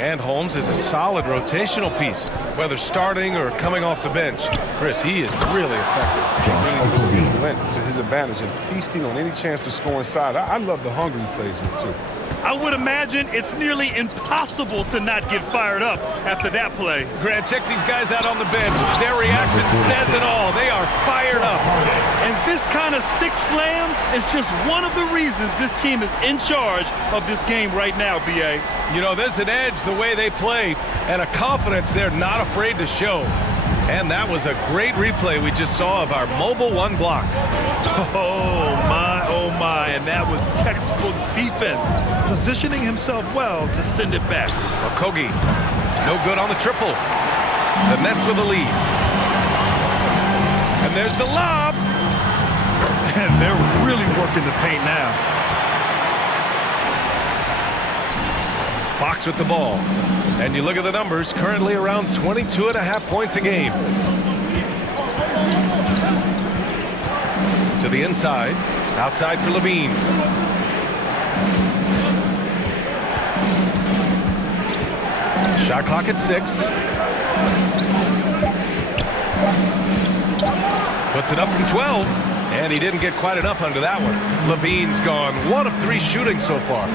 And Holmes is a solid rotational piece, whether starting or coming off the bench. Chris, he is really effective. Really uses his length to his advantage and feasting on any chance to score inside. I love the hungry placement, too. I would imagine it's nearly impossible to not get fired up after that play. Grant, check these guys out on the bench. Their reaction says it all. They are fired up. And this kind of six slam is just one of the reasons this team is in charge of this game right now, B.A. You know, there's an edge the way they play and a confidence they're not afraid to show. And that was a great replay we just saw of our mobile one block. Oh my, and that was textbook defense, positioning himself well to send it back. Okogie, no good on the triple. The Nets with the lead. And there's the lob. And they're really working the paint now. Fox with the ball. And you look at the numbers, currently around 22.5 points a game. To the inside. Outside for Levine. Shot clock at 6. Puts it up from 12. And he didn't get quite enough under that one. Levine's gone 1 of 3 shooting so far.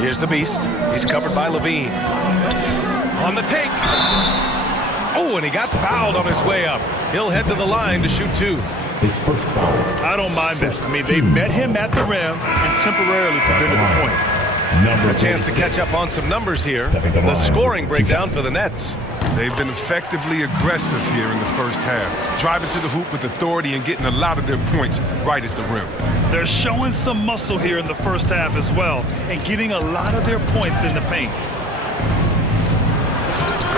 Here's the Beast. He's covered by Levine. On the take. Oh, and he got fouled on his way up. He'll head to the line to shoot 2. His first foul. I don't mind that. I mean, they met him at the rim and temporarily prevented the points. A chance to catch up on some numbers here. The scoring breakdown for the Nets. They've been effectively aggressive here in the first half, driving to the hoop with authority and getting a lot of their points right at the rim. They're showing some muscle here in the first half as well and getting a lot of their points in the paint.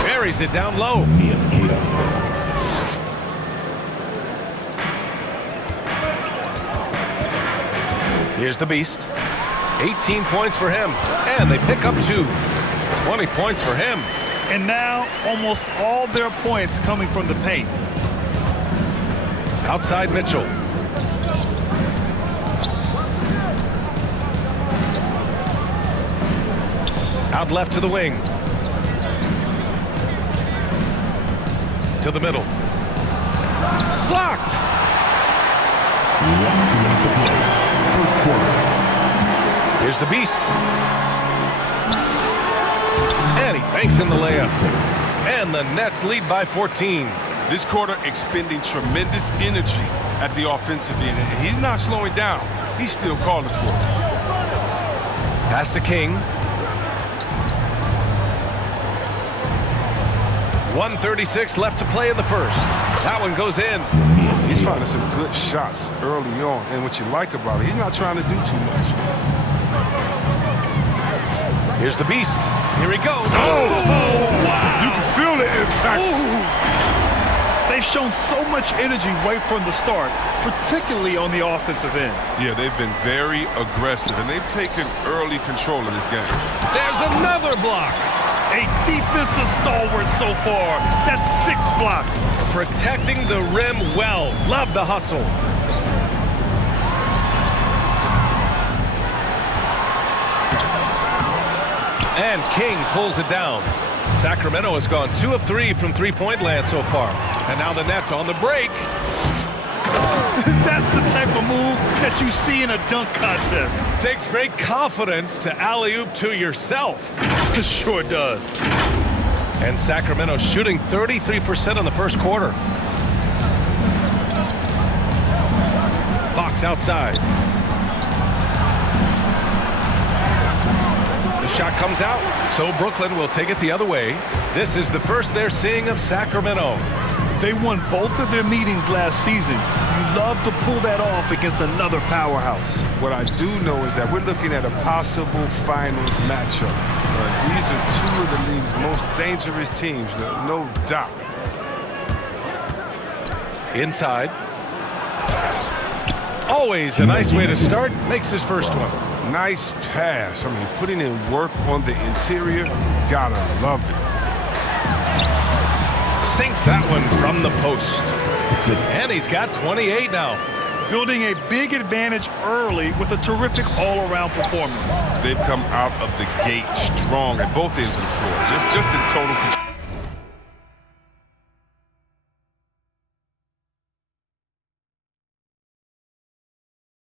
Buries it down low. Here's the Beast. 18 points for him. And they pick up 2. 20 points for him. And now almost all their points coming from the paint. Outside Mitchell. Out left to the wing. To the middle. Blocked. Here's the Beast. And he banks in the layup. And the Nets lead by 14. This quarter expending tremendous energy at the offensive end. And he's not slowing down. He's still calling for it. Pass to King. 1:36 left to play in the first. That one goes in. He's finding some good shots early on. And what you like about it, he's not trying to do too much. Here's the Beast. Here he goes. Oh, wow. You can feel the impact. Ooh. They've shown so much energy right from the start, particularly on the offensive end. Yeah, they've been very aggressive, and they've taken early control of this game. There's another block. A defensive stalwart so far. That's 6 blocks. Protecting the rim well. Love the hustle. And King pulls it down. Sacramento has gone 2 of 3 from three-point land so far. And now the Nets on the break. That's the type of move that you see in a dunk contest. Takes great confidence to alley-oop to yourself. It sure does. And Sacramento shooting 33% in the first quarter. Fox outside. The shot comes out, so Brooklyn will take it the other way. This is the first they're seeing of Sacramento. They won both of their meetings last season. You love to pull that off against another powerhouse. What I do know is that we're looking at a possible finals matchup. These are 2 of the league's most dangerous teams, no doubt. Inside. Always a nice way to start. Makes his first one. Nice pass. I mean, putting in work on the interior, gotta love it. Sinks that one from the post. And he's got 28 now. building a big advantage early with a terrific all-around performance. They've come out of the gate strong at both ends of the floor, just in total control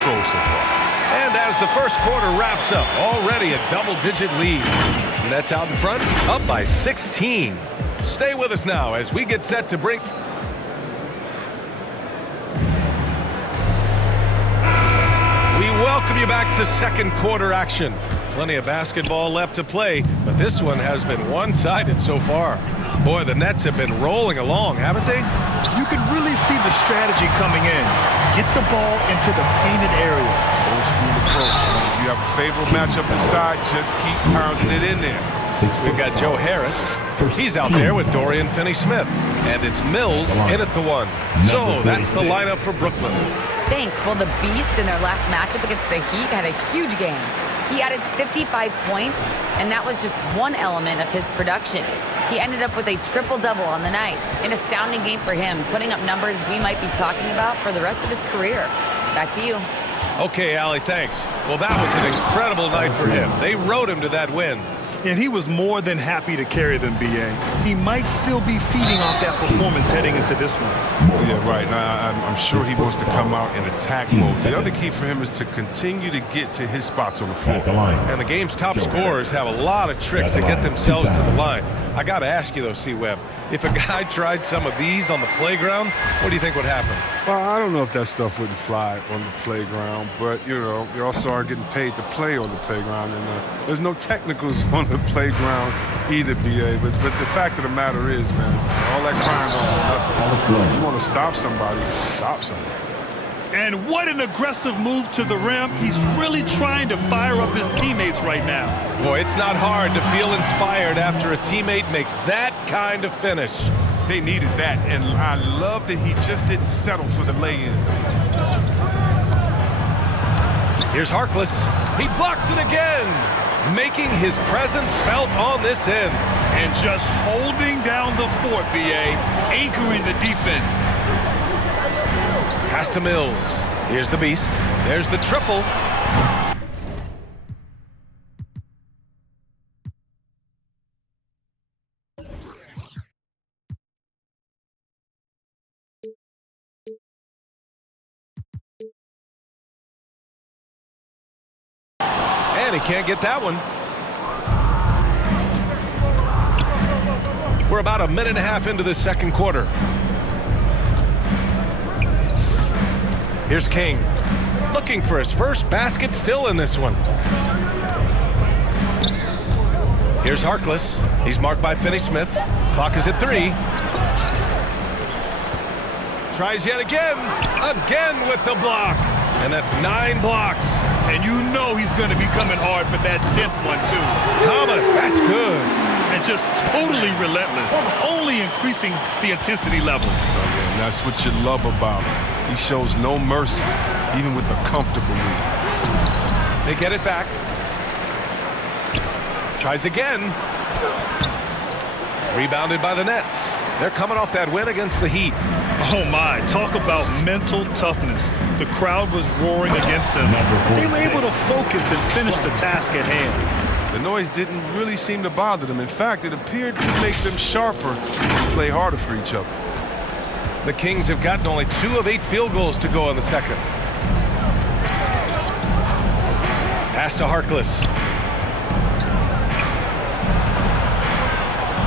so far. And as the first quarter wraps up, already a double-digit lead. Nets out in front, up by 16. Stay with us now as we get set to bring... We welcome you back to second quarter action. Plenty of basketball left to play, but this one has been one-sided so far. Boy, the Nets have been rolling along, haven't they? You can really see the strategy coming in. Get the ball into the painted area. Old school approach. If you have a favorable matchup inside, just keep pounding it in there. We've got Joe Harris. He's out there with Dorian Finney-Smith. And it's Mills in at the one. So that's the lineup for Brooklyn. Thanks. Well, the Beast in their last matchup against the Heat had a huge game. He added 55 points, and that was just one element of his production. He ended up with a triple-double on the night. An astounding game for him, putting up numbers we might be talking about for the rest of his career. Back to you. Okay, Allie, thanks. Well, that was an incredible night for him. They rode him to that win. And he was more than happy to carry them, B.A. He might still be feeding off that performance heading into this one. Yeah, right. Now, I'm sure he wants to come out in attack mode. The other key for him is to continue to get to his spots on the floor. And the game's top scorers have a lot of tricks to get themselves to the line. I got to ask you, though, C-Webb, if a guy tried some of these on the playground, what do you think would happen? Well, I don't know if that stuff wouldn't fly on the playground, but, you know, you also are getting paid to play on the playground, and there's no technicals on the playground either, B.A., but the fact of the matter is, man, all that crying on nothing. If you want to stop somebody, stop somebody. And what an aggressive move to the rim. He's really trying to fire up his teammates right now. Boy, it's not hard to feel inspired after a teammate makes that kind of finish. They needed that, and I love that he just didn't settle for the lay-in. Here's Harkless. He blocks it again, making his presence felt on this end. And just holding down the fort, B.A., anchoring the defense. Pass to Mills. Here's the Beast. There's the triple. And he can't get that one. We're about a minute and a half into the second quarter. Here's King, looking for his first basket, still in this one. Here's Harkless. He's marked by Finney-Smith. Clock is at 3. Tries yet again with the block. And that's 9 blocks. And you know he's going to be coming hard for that 10th one, too. Thomas, that's good. And just totally relentless, only increasing the intensity level. And that's what you love about him. He shows no mercy, even with a comfortable lead. They get it back. Tries again. Rebounded by the Nets. They're coming off that win against the Heat. Oh, my. Talk about mental toughness. The crowd was roaring against them. They were able to focus and finish the task at hand. The noise didn't really seem to bother them. In fact, it appeared to make them sharper and play harder for each other. The Kings have gotten only 2 of 8 field goals to go in the second. Pass to Harkless.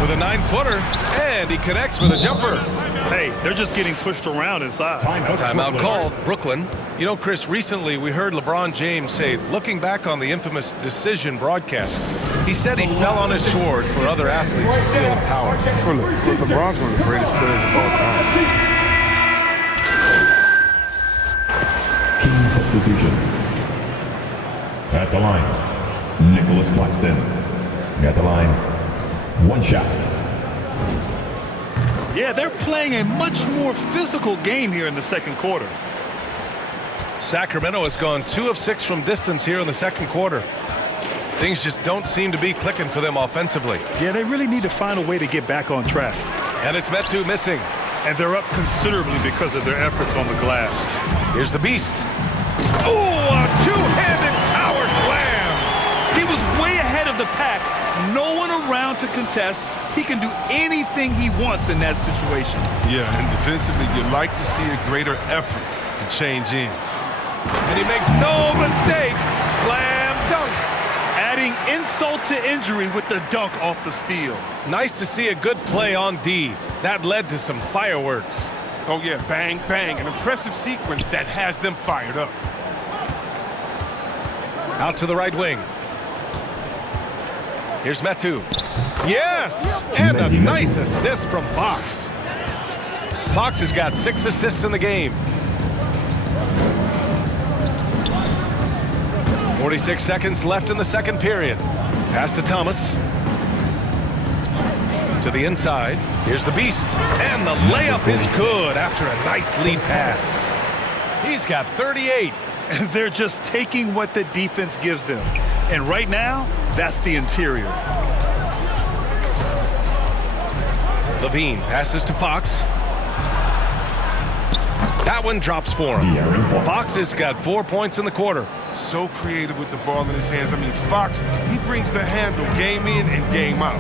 With a 9-footer, and he connects with a jumper. Hey, they're just getting pushed around inside. Timeout called, Brooklyn. You know, Chris, recently we heard LeBron James say, looking back on the infamous decision broadcast, he said he fell on his sword for other athletes to feel empowered. Well, look, LeBron's one of the greatest players of all time. King substitution. At the line, Nicholas Claxton. At the line, 1 shot. Yeah, they're playing a much more physical game here in the second quarter. Sacramento has gone 2 of 6 from distance here in the second quarter. Things just don't seem to be clicking for them offensively. Yeah, they really need to find a way to get back on track. And it's Metu missing. And they're up considerably because of their efforts on the glass. Here's the Beast. Oh, a two-handed power slam. He was way ahead of the pack. No one around to contest. He can do anything he wants in that situation. Yeah, and defensively, you'd like to see a greater effort to change ends. And he makes no mistake. Slam dunk. Adding insult to injury with the dunk off the steal. Nice to see a good play on D. That led to some fireworks. Oh, yeah, bang, bang. An impressive sequence that has them fired up. Out to the right wing. Here's Metu. Yes! And a nice assist from Fox. Fox has got 6 assists in the game. 46 seconds left in the second period. Pass to Thomas. To the inside. Here's the Beast. And the layup is good after a nice lead pass. He's got 38. And they're just taking what the defense gives them. And right now, that's the interior. Levine passes to Fox. That one drops for him. De'Aaron Fox. Fox has got 4 points in the quarter. So creative with the ball in his hands. I mean, Fox, he brings the handle game in and game out.